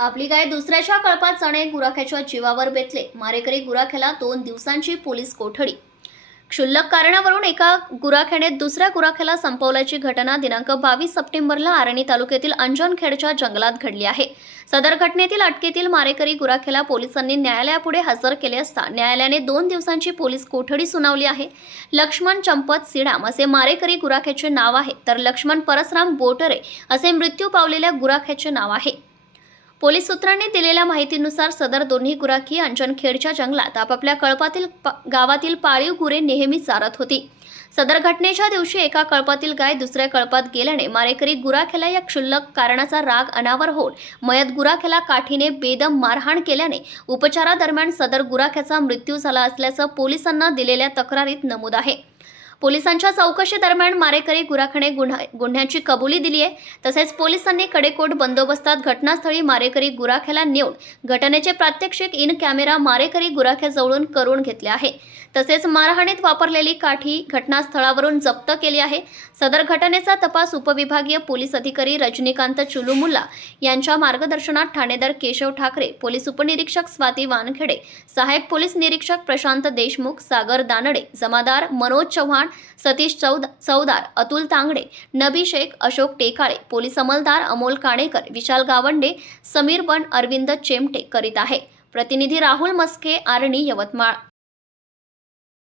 आपली गाय दुसऱ्याच्या कळपात जाणे गुराख्याच्या जीवावर बेतले. मारेकरी गुराख्याला दोन दिवसांची पोलीस कोठडी. क्षुल्लक कारणावरून एका गुराख्याने दुसऱ्या गुराख्याला संपवल्याची घटना दिनांक बावीस सप्टेंबरला आर्णी तालुक्यातील अंजनखेडच्या जंगलात घडली आहे. सदर घटनेतील अटकेतील मारेकरी गुराख्याला पोलिसांनी न्यायालयापुढे हजर केले असता न्यायालयाने दोन दिवसांची पोलीस कोठडी सुनावली आहे. लक्ष्मण चंपत सिडाम असे मारेकरी गुराख्याचे नाव आहे. तर लक्ष्मण परसराम बोटरे असे मृत्यू पावलेल्या गुराख्याचे नाव आहे. पोलीस सूत्रांनी दिलेल्या माहितीनुसार सदर दोन्ही गुराखी अंजनखेडच्या जंगलात आपापल्या कळपातील प- गावातील पाळीव गुरे नेहमी चारत होती. सदर घटनेच्या दिवशी एका कळपातील गाय दुसऱ्या कळपात गेल्याने मारेकरी गुराखेला या क्षुल्लक कारणाचा राग अनावर होऊन मयत गुराखेला काठीने बेदम मारहाण केल्याने उपचारादरम्यान सदर गुराख्याचा मृत्यू झाला असल्याचं पोलिसांना दिलेल्या तक्रारीत नमूद आहे. पोलिसांच्या चौकशी दरम्यान मारेकरी गुराखणे गुन्हा गुन्ह्याची कबुली दिली आहे. तसेच पोलिसांनी कडेकोट बंदोबस्तात घटनास्थळी मारेकरी गुराख्याला नेऊन घटनेचे प्रात्यक्षिक इन कॅमेरा मारेकरी गुराख्याजवळून करून घेतले आहे. तसेच मारहाणीत वापरलेली काठी घटनास्थळावरून जप्त केली आहे. सदर घटनेचा तपास उपविभागीय पोलीस अधिकारी रजनीकांत चुलुमुल्ला यांच्या मार्गदर्शनात ठाणेदार केशव ठाकरे पोलीस उपनिरीक्षक स्वाती वानखेडे सहाय्यक पोलीस निरीक्षक प्रशांत देशमुख सागर दानडे जमादार मनोज चव्हाण सतीश चौद चौदार अतुल तांगडे नबी शेख अशोक टेकाळे पोलीस अंमलदार अमोल काणेकर विशाल गावंडे समीर बन अरविंद चेमटे करीत आहे. प्रतिनिधी राहुल मस्के आरणी यवतमाळ.